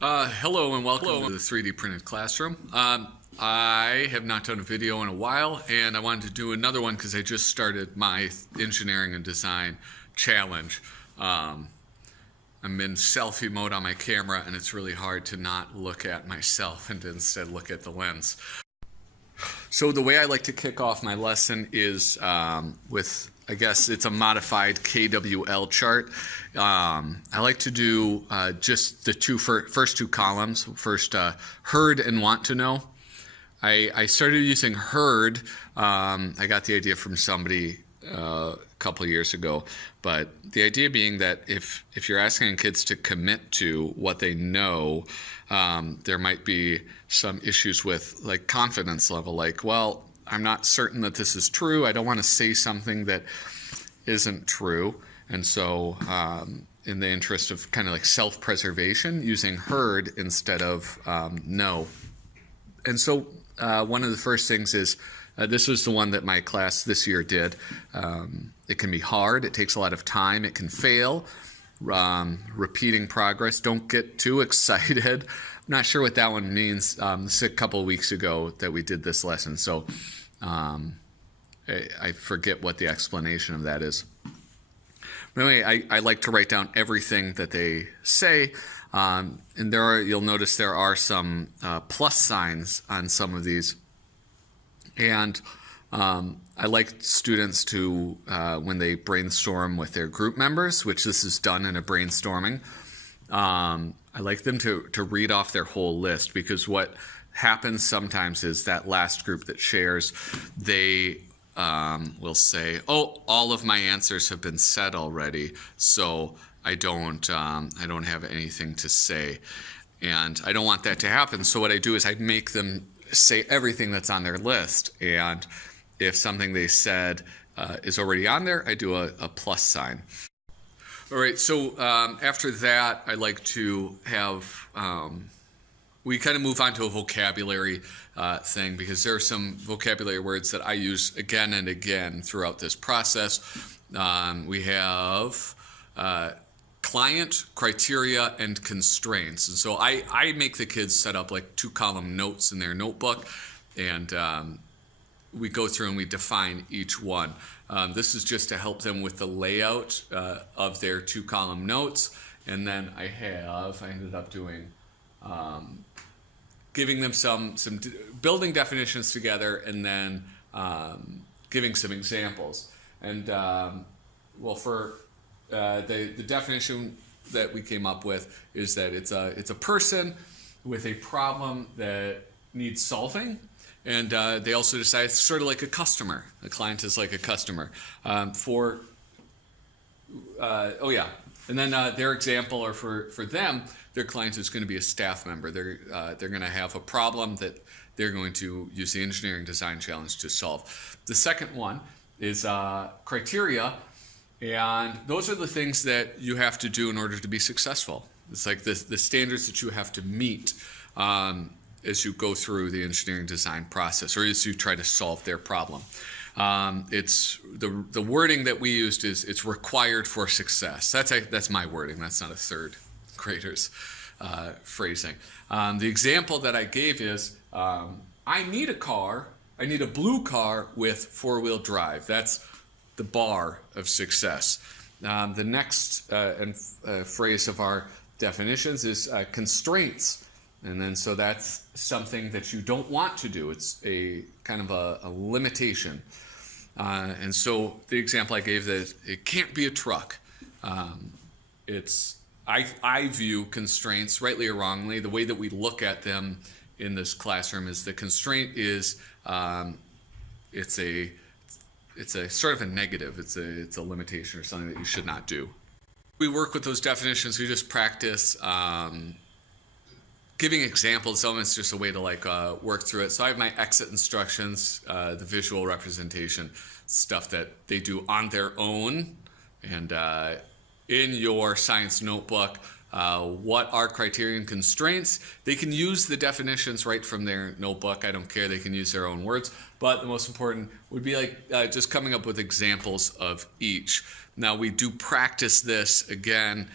Hello and welcome to the 3D printed classroom. I have not done a video in a while, and I wanted to do another one because I just started my engineering and design challenge. I'm in selfie mode on my camera, and it's really hard to not look at myself and to instead look at the lens. So the way I like to kick off my lesson is with, I guess it's a modified KWL chart. I like to do just the first two columns, first heard and want to know. I started using heard. I got the idea from somebody a couple of years ago, but the idea being that if you're asking kids to commit to what they know, there might be some issues with like confidence level, like, well, I'm not certain that this is true. I don't want to say something that isn't true. And so in the interest of kind of like self-preservation, using heard instead of know. And so one of the first things is, this was the one that my class this year did. It can be hard. It takes a lot of time. It can fail. Repeating progress. Don't get too excited. I'm not sure what that one means. This is a couple of weeks ago that we did this lesson, so I forget what the explanation of that is. But anyway, I like to write down everything that they say, and you'll notice there are some plus signs on some of these. And I like students to, when they brainstorm with their group members, which this is done in a brainstorming, I like them to read off their whole list, because what happens sometimes is that last group that shares, they will say, oh, all of my answers have been said already, so I don't have anything to say. And I don't want that to happen, so what I do is I make them say everything that's on their list, and if something they said is already on there, I do a plus sign. All right, so after that, I like to have, we kind of move on to a vocabulary thing, because there are some vocabulary words that I use again and again throughout this process. We have client, criteria, and constraints. And so I make the kids set up like 2-column notes in their notebook, and we go through and we define each one. This is just to help them with the layout of their 2-column notes. And then I ended up doing, giving them some building definitions together, and then giving some examples. And well, for the definition that we came up with is that it's a person with a problem that needs solving. And they also decide it's sort of like a customer. A client is like a customer. And then their example, or for them, their client is going to be a staff member. They're going to have a problem that they're going to use the engineering design challenge to solve. The second one is criteria, and those are the things that you have to do in order to be successful. It's like the standards that you have to meet as you go through the engineering design process, or as you try to solve their problem. It's the wording that we used is it's required for success. That's my wording. That's not a third grader's phrasing. The example that I gave is, I need a car. I need a blue car with 4-wheel drive. That's the bar of success. The next phrase of our definitions is constraints. And then so that's something that you don't want to do. It's a kind of a limitation. And so the example I gave, that it can't be a truck. I view constraints, rightly or wrongly, the way that we look at them in this classroom is the constraint is it's a sort of a negative. It's a limitation or something that you should not do. We work with those definitions. We just practice giving examples. Some of it's just a way to like work through it. So I have my exit instructions, the visual representation stuff that they do on their own. And in your science notebook, What are criterion constraints? They can use the definitions right from their notebook. I don't care. They can use their own words. But the most important would be like just coming up with examples of each. Now, we do practice this again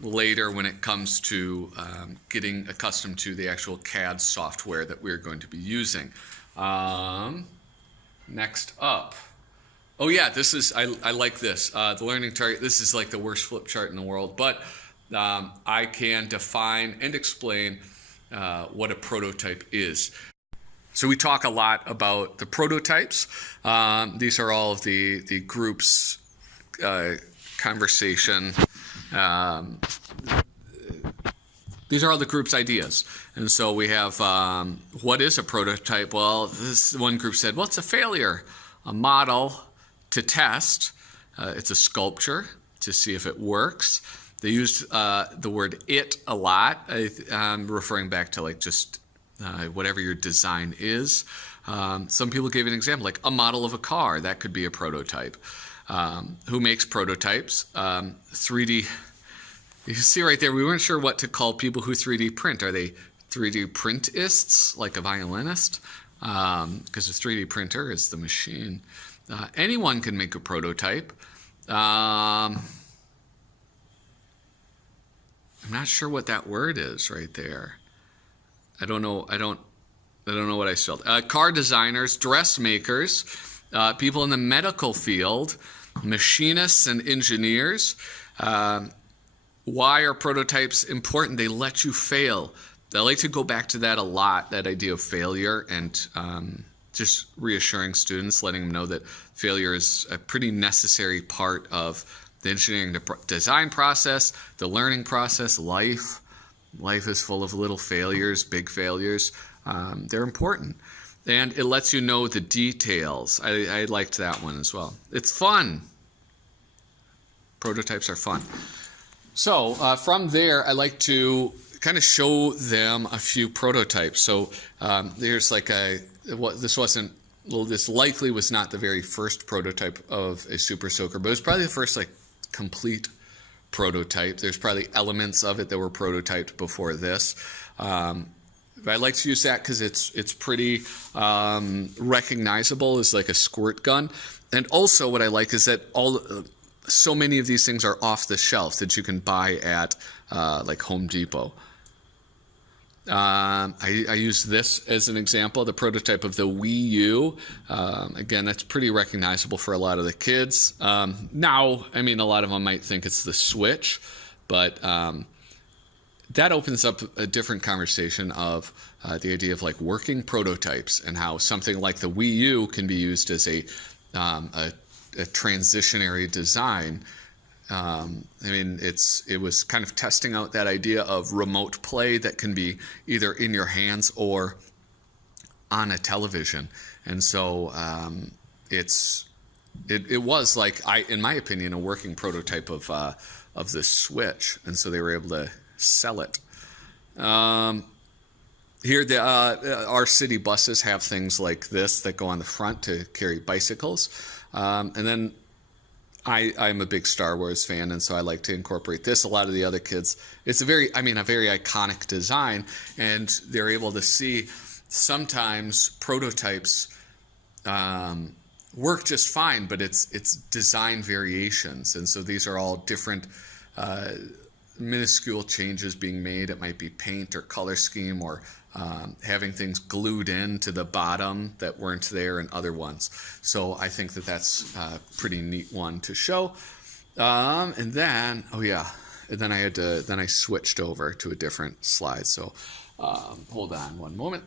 later when it comes to getting accustomed to the actual CAD software that we're going to be using. Next up. Oh yeah, this is, I like this. The learning target, this is like the worst flip chart in the world, but I can define and explain what a prototype is. So we talk a lot about the prototypes. These are all of the group's conversation. These are all the group's ideas. And so we have, what is a prototype? Well, this one group said, well, it's a failure, a model to test. It's a sculpture to see if it works. They use the word "it" a lot. I'm referring back to like just whatever your design is. Some people gave an example, like a model of a car. That could be a prototype. Who makes prototypes? 3D. You see right there, we weren't sure what to call people who 3D print. Are they 3D printists, like a violinist? Because a 3D printer is the machine. Anyone can make a prototype. I'm not sure what that word is right there. I don't know what I spelled. Car designers, dressmakers, people in the medical field, machinists and engineers. Why are prototypes important? They let you fail. I like to go back to that a lot, that idea of failure, and just reassuring students, letting them know that failure is a pretty necessary part of the engineering design process, the learning process, life. Life is full of little failures, big failures. They're important. And it lets you know the details. I liked that one as well. It's fun. Prototypes are fun. So from there, I like to kind of show them a few prototypes. So there's like this likely was not the very first prototype of a Super Soaker, but it was probably the first like complete prototype. There's probably elements of it that were prototyped before this. But I like to use that because it's pretty recognizable as like a squirt gun. And also what I like is that so many of these things are off the shelf that you can buy at like Home Depot. I use this as an example, the prototype of the Wii U. Again, that's pretty recognizable for a lot of the kids. Now, I mean, a lot of them might think it's the Switch, but that opens up a different conversation of the idea of like working prototypes and how something like the Wii U can be used as a transitionary design. I mean, it was kind of testing out that idea of remote play that can be either in your hands or on a television. And so it was like, in my opinion, a working prototype of the Switch. And so they were able to sell it. Here, our city buses have things like this that go on the front to carry bicycles. And then I'm a big Star Wars fan, and so I like to incorporate this. A lot of the other kids, it's a very iconic design, and they're able to see sometimes prototypes work just fine, but it's design variations. And so these are all different minuscule changes being made. It might be paint or color scheme or having things glued into the bottom that weren't there in other ones. So I think that's a pretty neat one to show. And then, then I switched over to a different slide. So hold on one moment.